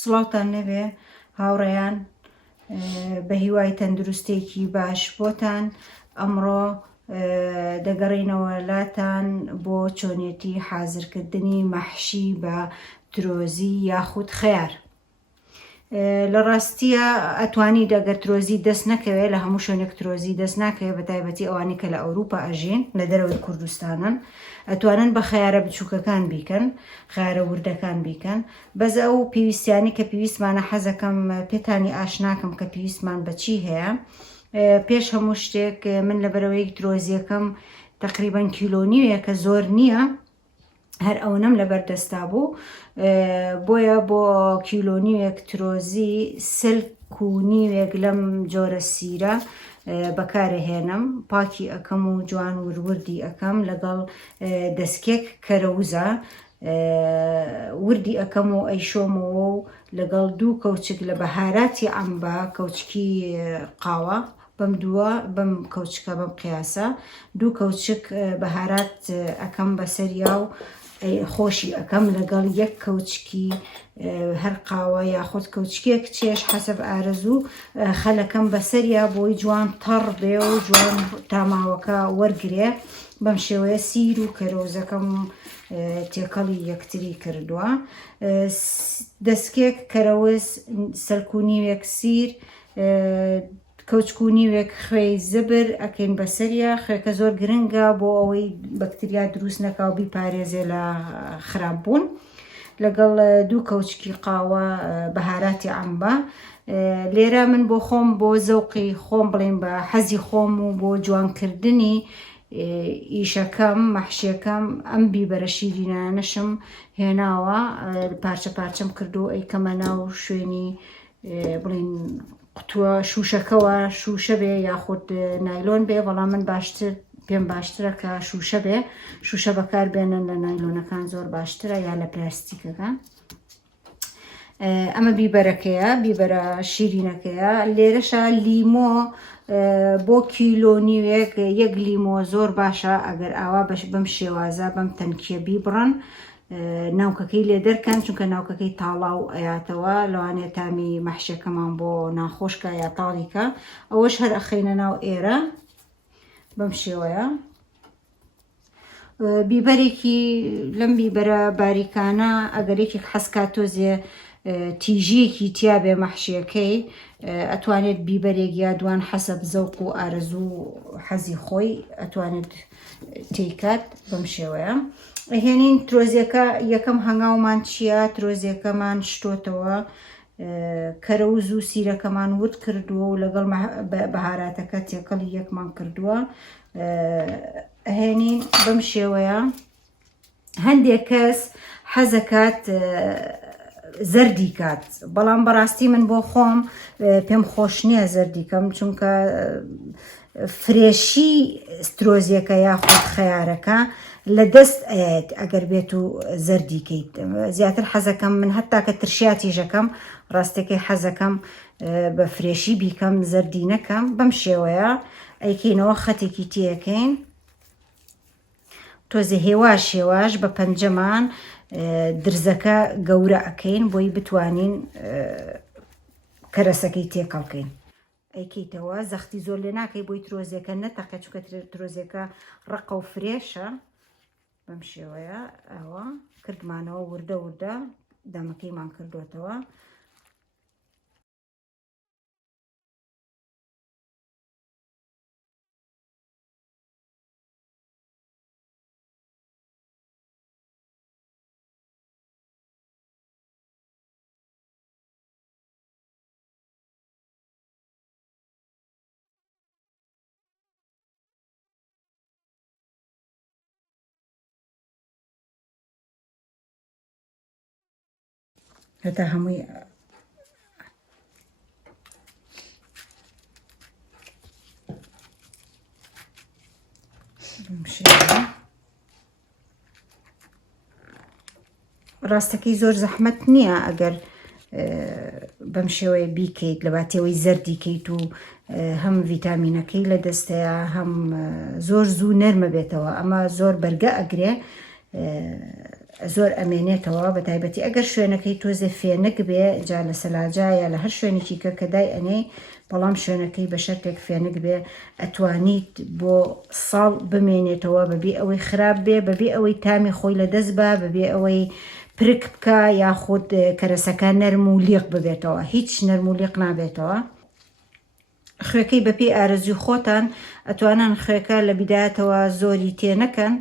سڵاوتان نەبێ هاوڕێیان بە هیوای تەندروستێکی باش بۆتان ئەمڕۆ دەگەڕینەوە لاتان بۆ چۆنێتی حازرکردنی مەحشی بە ترۆزی یاخود خەیار. لە ڕاستیە ئەتوانی دەگەر ترۆزی دەست نەکەوێت لە هەموو شوێنێک ترۆزی دەست ناکەوێت بە تایبەتی ئەوانی کە لە ئەوروپا ئەژین لە دەرەوەی کوردستانن ئەتوانن بە خەیارە بچووکەکان بیکەن، خەیارە وردەکان بیکەن، بەز ئەو پێویستیانی کە پێویستمانە حەزەکەم پێتانی ئاشناکەم کە پێویستمان بەچی هەیە. پێش هەموو شتێک من لەبەرەوەی ترۆزیەکەم تقریباً کیلۆ نیوەیە کە زۆر نییە، هەر ئەوەم لەبەردەستا بوو، بۆیە بۆ کیلۆ نیوێک ترۆزی سلک و نیوێک لەم جۆرە سیرە بەکارەهێنم، پاکی ئەەکەم و جوان وروردی ئەەکەم لەگەڵ دەستکێک کەرەوزە وردی ئەەکەم و ئەیشۆمەوە و لەگەڵ دوو کەوچک لە بەهاراتی ئەمبا کەوچکی قاوە بەم دووە بەم کەوچکە بەم قیاسە دوو کەوچک بەهارات ئەەکەم بەسەریا و خۆشی ئەەکەم لەگەڵ یەک کەوچکی هەر قاوە یاخود کەوچکێک چێش حەسەب ئارەزوو خەلەکەم بەسەریا بۆی جوان تەڕ بێ و جوان تاماوەکە وەرگێ. بەم شێوەیە سیر و کەرۆزەکەم تێکەڵی یەکتری کردووە. دەستکێک کەرەوز سەلک و نیوێک سیر کەوچک و نیوێک خوێی زبر ئەکەین بەسەریا. خوێکە زۆر گرنگە بۆ ئەوەی بەکتریا دروست نەکا و بیپارێزێ لە خراپبوون. لەگەڵ دوو کەوچکی قاوە بەهاراتی ئەمبا. لێرە من بۆ خۆم بۆ زەوقی خۆم بڵێن بە حەزی خۆم و بۆ جوانکردنی ئیشەکەم مەحشیەکەم ئەم بیبەرە شیرینانەشم هێناوە پارچە پارچەم کردو ئەیکەمە ناو شوێنی بڵین قوتووە شوشەکەوە شوشە بێ یاخود نایلۆن بێ، بەڵام من باشتر پێم باشترە کە شوشە بێ، شوشە بەکار بێنن لە نایلۆنەکان زۆر باشترە یا لە پلاستیکەکان. ئەمە بیبەرەکەیە بیبەرە شیرینەکەیە. لێرەشە لیمۆ بۆ کیلۆ نیوێک یەک لیمۆ زۆر باشە ئەگەر ئاوا بەم شێوازە بەم تەنکیە بیبڕن ناوکەکەی لێ دەرکەن، چونکە ناوکەکەی تاڵاو ئەیاتەوە لەوانێت تامی مەحشەکەمان بۆ ناخۆشکە یا تاڵیکە، ئەوەش هەر ئەخەینە ناو ئێرە بەم شێوەیە. بیبەرێکی لەم بیبەرە باریکانە ئەگەرێکی حەسکا تۆزێ تیژیەکی تیا بێ مەحشیەکەی ئەتوانێت بیبەرێک یا دوان حەسەب زەوق و ئارەزوو حەزی خۆی ئەتوانێت تێکات بەم شێوەیە. هێنین ترۆزیەکە یەکەم هەنگاومان چییە؟ ترۆزیەکەمان شتۆتەوە، کەرەوز و سیرەکەمان ورد کردووە و لەگەڵ بەهاراتەکە تێکەڵی یەکمان کردووە. هێنین بەم شێوەیە. هەندێک کەس حەزەکات زەردی کات، بەڵام بەڕاستی من بۆ خۆم پێم خۆش نییە زەردیکەم، چونکە فرێشی ترۆزیەکە یاخود خەیارەکە لە دەست ئەیەت ئەگەر بێت و زەردیکەیت. زیاتر حەزەکەم من هەتا کە ترشیاتیژەکەم ڕاستەکەی حەزەکەم بە فرێشی بیکەم زەردی نەکەم. بەم شێوەیە ئەیکەینەوە خەتێکی تێەکەین تۆزە هێواش هێواش بە پەنجەمان درزەکە گەورە ئەەکەین بۆی بتوانین کەرەسەکەی تێکەڵکەین. ئەیکەیتەوە زەختی زۆر لێ ناکەی بۆی ترۆزیەکە نەتەقە، چونکە ترۆزیەکە ڕقە و فرێشە. بەم شێوەیە ئەوە کردمانەوە وردە وردە دەمەکەیمان کردوێتەوە. هەتا هەمووی ڕاستەکەی زۆر زەحمەت نییە ئەگەر بەم شێوەیە بیکەیت لە باتەوەی زەردیکەیت و هەم ڤیتامینەکەی لە دەستەیە هەم زۆر زوو نەرمە بێتەوە. ئەمە زۆر بەرگە ئەگرێ زۆر ئەمێنێتەوە بە تایبەتی ئەگەر شوێنەکەی تۆزێ فێنک بێ جا لە سەلاجایە لە هەر شوێنێکی کە دای ئەنێ بەڵام شوێنەکەی بە شەرتێک فێنک بێ ئەتوانیت بۆ ساڵ بمێنێتەوە بەبێ ئەوەی خراپ بێ بەبێ ئەوەی تامی خۆی لە دەست بە بەبێ ئەوەی پرک بکە یاخود کەرەسەکە نەرم و لیق ببێتەوە هیچ نەرم و لیق نابێتەوە. خوێکەی بەپێی ئارەزوی خۆتان ئەتوانن خوێکە لە بیدایەتەوە زۆری تێ نەکەن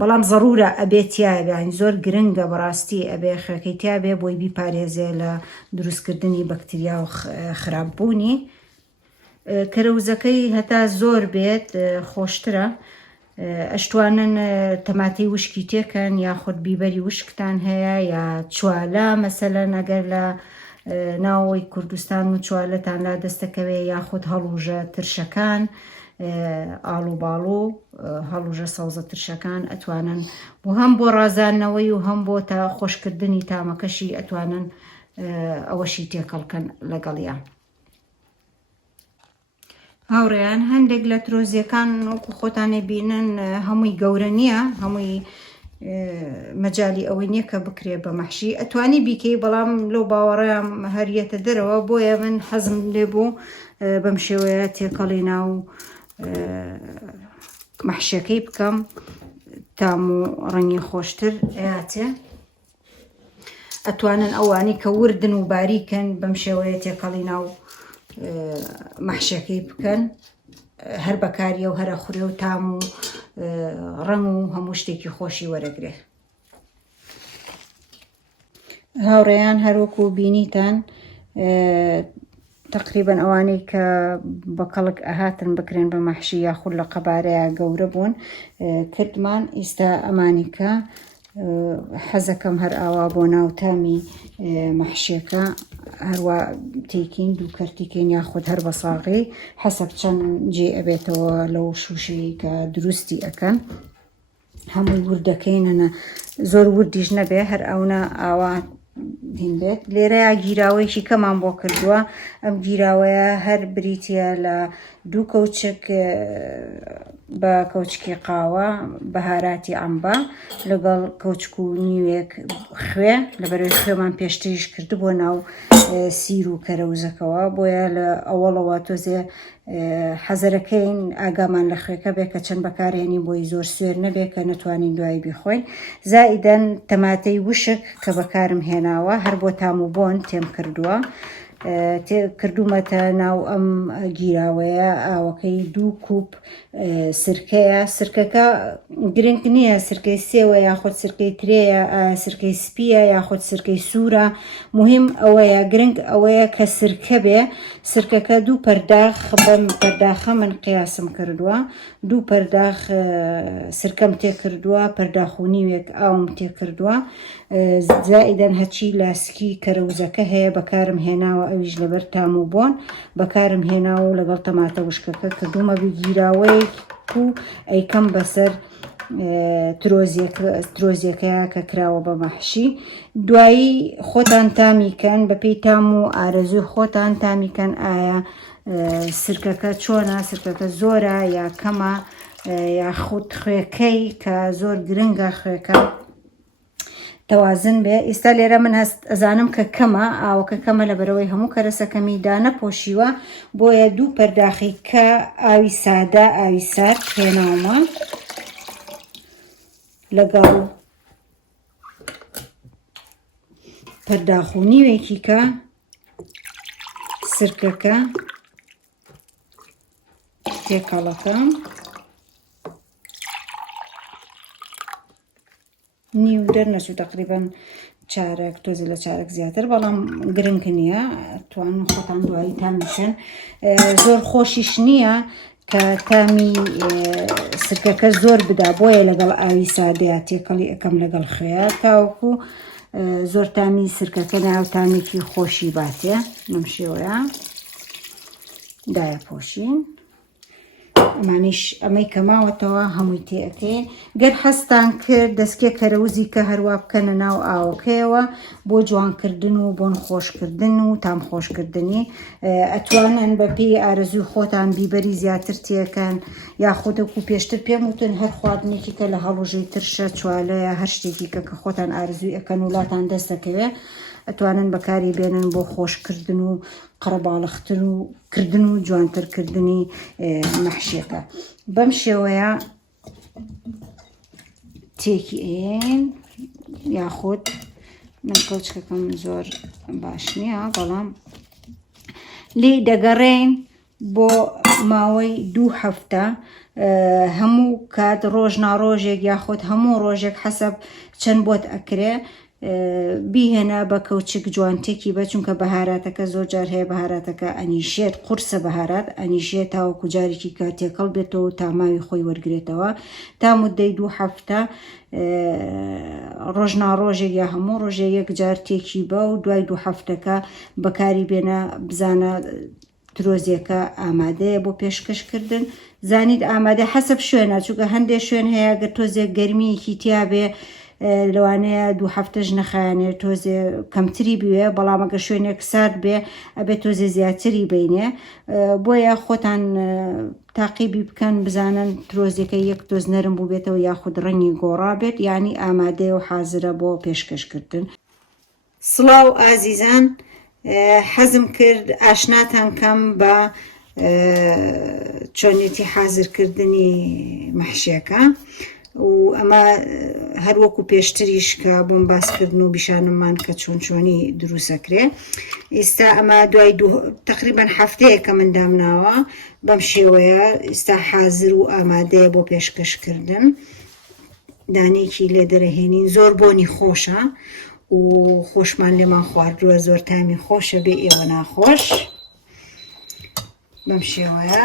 بەڵام ضرورە ئەبێتیایان زۆر گرنگە بەڕاستی ئەبێ خوێکەی تیا بێ بۆی بیپارێزێ لە دروستکردنی بەکتریا و خراپبوونی. کەرەوزەکەی هەتا زۆر بێت خۆشترە ئەشتوانن تەماتی وشکی تێکەن یاخود بیبەری وشکتان هەیە یا چوالە مەسەلەن ئەگەر لە ناوەوەی کوردستان و چوالەتان لا دەستەکەوێ یاخود هەڵوژە ترشەکان ئاڵوباڵۆ هەڵوژە سەوزە ترشەکان ئەتوانن بۆ هەم بۆ ڕازانەوەی و هەم بۆ تا خۆشکردنی تامەکەشی ئەتوانن ئەوەشی تێکەڵکەن لەگەڵیان. هاوڕێیان هەندێک لە ترۆزیەکان وەکو خۆتانێ بینن هەمووی گەورە نییە هەمووی مەجای ئەوەی نییە کە بکرێ بە مەحشی ئەتوانی بیکەی بەڵام لەو باوەڕەیان هەریەتە دەرەوە بۆیە من حەزم لێبوو بەم شێوەیە تێکەڵینا و مەحشەکەی بکەم تام و ڕەنگی خۆشتر ئەیاتێ ئەتوانن ئەوانی کە وردن و باریکەن بەم شێوەیە تێکەڵینا و مەحشەکەی بکەن هەر بەکاریە و هەرە خوڕێ و تام و ڕەنگ و هەموو شتێکی خۆشی وەرەگرێ. هاوڕێیان هەروەکو بینیتان تقریبان ئەوانەی کە بەقەڵک ئەهاتن بکرێن بە مەحشی یاخود لە قەبارەیە گەورە بوون کردمان ئیستا ئەمانیکە حەزەکەم هەر ئاوا بۆ ناوتامی مەحشیەکە هەروە تێکین دوو کەرتیکەین یاخود هەر بە ساغی حەسەب چەند جێ ئەبێتەوە لەو شوشەی کە دروستی ئەەکەن هەمووی وردەکەینەنە زۆر وردیش نەبێ هەر ئەوە ئاوا هین بێت. لێرەیە گیراوەیەکی کەمان بۆ کردووە ئەم گیراوەیە هەر بریتە لە دوو کەوچک بە کەوچکی قاوە بەهاراتی ئەمبە لەگەڵ کەوچک و نیوێک خوێ لەبەرەوەی خوێمان پێشتریش کردبووە ناو سیر و کەرەوزەکەوە بۆیە لە ئەوڵەوە تۆزێ حەزەرەکەین ئاگامان لە خوێکە بێ کە چەند بەکارهێنی بۆی زۆر سوێر نەبێ کە نەتوانین دوای بیخۆین. زائیدەن تەماتەی وشک کە بەکارم هێناوە هەر بۆ تام و بۆن تێم کردووە کردومەتە ناو ئەم گیراوەیە ئاوەکەی دوو کوب سرکەیە سرکەکە گرنگ نییە سرکەی سێوە یاخود سرکەی ترەیە سرکەی سپیە یاخود سرکەی سوورە مهم ئەوەیە گرنگ ئەوەیە کە سرکە بێ سرکەکە دوو پەرداخ بەم پەرداخە من قیاسم کردووە دوو پەرداخ سرکەم تێ کردووە پەرداخونیوێک ئاوم تێ کردووە زائیدەن هەچی لاسکی کەرەوزەکە هەیە بەکارم هێناوە ئەویش لەبەر تام و بۆن بەکارم هێناوە لەگەڵ تەماتە وشکەکە کردومە گیراوەیەک و ئەیکەم بەسەر ترۆزیەکەیە کە کراوە بە مەحشی دوایی خۆتان تامیکەن بەپێی تام و ئارەزوی خۆتان تامیکەن ئایا سرکەکە چۆنە سرکەکە زۆرە یا کەمە یاخود خوێکەی کە زۆر گرنگە خوێکە تەوازن بێ. ئێستا لێرە من هەست ئەزانم کە کەمە ئاوەکە کەمە لەبەرەوەی هەموو کەرەسەکەمی دانەپۆشیوە بۆیە دوو پەرداخی کە ئاوی سادە ئاوی سارد هێناومە لەگەڵ پەرداخونیوێکی کە سرکەکە تێکەڵەکەم نیو دەرنەچوو تقریبان چارەک تۆزی لە چارەک زیاتر بەڵام گرنگ نییە توان خۆتان دوایی تام بکەن زۆر خۆشیش نییە کە تامی سرکەکە زۆر بدا بۆیە لەگەڵ ئاوی سادەیە تێکەڵی ئەەکەم لەگەڵ خوێ تاوەکو زۆر تامی سرکەکە ناوتانێکی خۆشی باتێ بەم شێوەیە دایە پۆشین ئەمانیش ئەمەی کەماوەتەوە هەمووی تێەکەین گەر هەستان کرد دەستکێ کەرەوزی کە هەروە بکەنە ناو ئاوەکەیەوە بۆ جوانکردن و بۆ خۆشکردن و تام خۆشکردنی ئەتوانن بە پێی ئارەزوی خۆتان بیبەری زیاتر تێکەن یاخودەکو پێشتر پێم وتن هەر خواردنێکی کە لە هەڵۆژەی ترشە چوالەیە هەر شتێکی کە خۆتان ئارزوی ئەەکەن و لاتان دەست دەکەوێت ئەتوانن بەکاری بێنن بۆ خۆشکردن و قڕەباڵختن و کردن و جوانترکردنی مەحشیەکە بەم شێوەیە تێکی ئێن یاخود من کەوچکەکەم زۆر باش نییە بەڵام لێ دەگەڕێن بۆ ماوەی 2 هەفتە هەموو کات ڕۆژ ناڕۆژێک یاخود هەموو ڕۆژێک حەسەب چەند بۆت ئەکرێ بیهێنا بە کەوچک جوانتێکی بە چونکە بەهاراتەکە زۆر جار هەیە بەهاراتەکە ئەنیشێت قورسە بەهارات ئەنیشێت تاوەکو جارێکی کە تێکەڵ بێتەوە تا ماوی خۆی وەرگێتەوە تا مدەی 2 هەفتە ڕۆژ ناڕۆژێک یا هەموو ڕۆژێ یەک جار تێکی بە و دوای 2 هەفتەکە بەکاری بێنە بزانە درۆزیەکە ئامادەیە بۆ پێشکەشکردن زانیت ئامادە حەسب شوێنە چونکە هەندێک شوێن هەیە گە تۆزێک گەرمیەکی تیا بێ لەوانەیە 2 هەفتەش نەخایانێت تۆزێ کەمتری بوێ بەڵام ئەگە شوێنێک سارد بێ ئەبێت تۆزێ زیاتری بینێ بۆیە خۆتان تاقیبی بکەن بزانن ترۆزێکە یەک تۆز نەرم بوو بێتەوە یاخود ڕەنی گۆڕا بێت یعنی ئامادەیە و حازرە بۆ پێشکەشکردن. سڵاو ئازیزان حەزم کرد ئاشناتان کەم بە چۆنێتی حازرکردنی مەحشیەکە و ئەمە هەروەکو پێشتریش کە بۆم باسکردن و بیشانممان کە چۆن چۆنی دروستەکرێ ئێستا ئەمە دوای تقریبان هەفتەیە کە من دامناوە بەم شێوەیە ئێستا حازر و ئامادەیە بۆ پێشکەشکردن دانێکی لێ دەرەهێنین زۆر بۆنی خۆشە و خۆشمان لێمان خواردووە زۆر تامی خۆشە بێ ئێوە ناخۆش بەم شێوەیە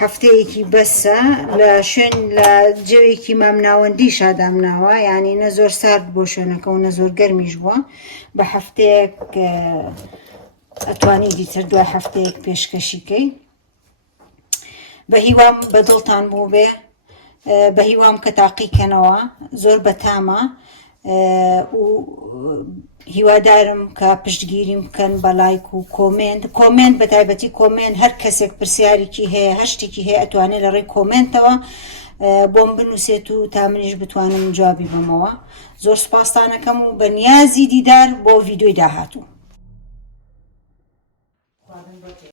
هەفتەیەکی بەسە لە شوێن لە جێوێکی مامناوەندی شادامناوە یعنی نە زۆر سارد بۆ شوێنەکە و نە زۆر گەرمیش بووە بە هەفتەیەک ئەتوانی دیتر دوای هەفتەیەک پێشکەشیکەی بە هیوام بەدڵتان بوو بێ بە هیوام کە تاقیکەنەوە زۆر بەتامە و هیوادارم کە پشتگیریم بکەن بە لایک و کۆمنت بە تایبەتی کۆمنت هەر کەسێک پرسیارێکی هەیە هەر شتێکی هەیە ئەتوانێت لە ڕێی کۆمنتەوە بۆم بنووسێت و تا منیش بتوانم جوابی بمەوە زۆر سوپاستانەکەم و بە نیازی دیدار بۆ ڤیدیۆی داهاتوو.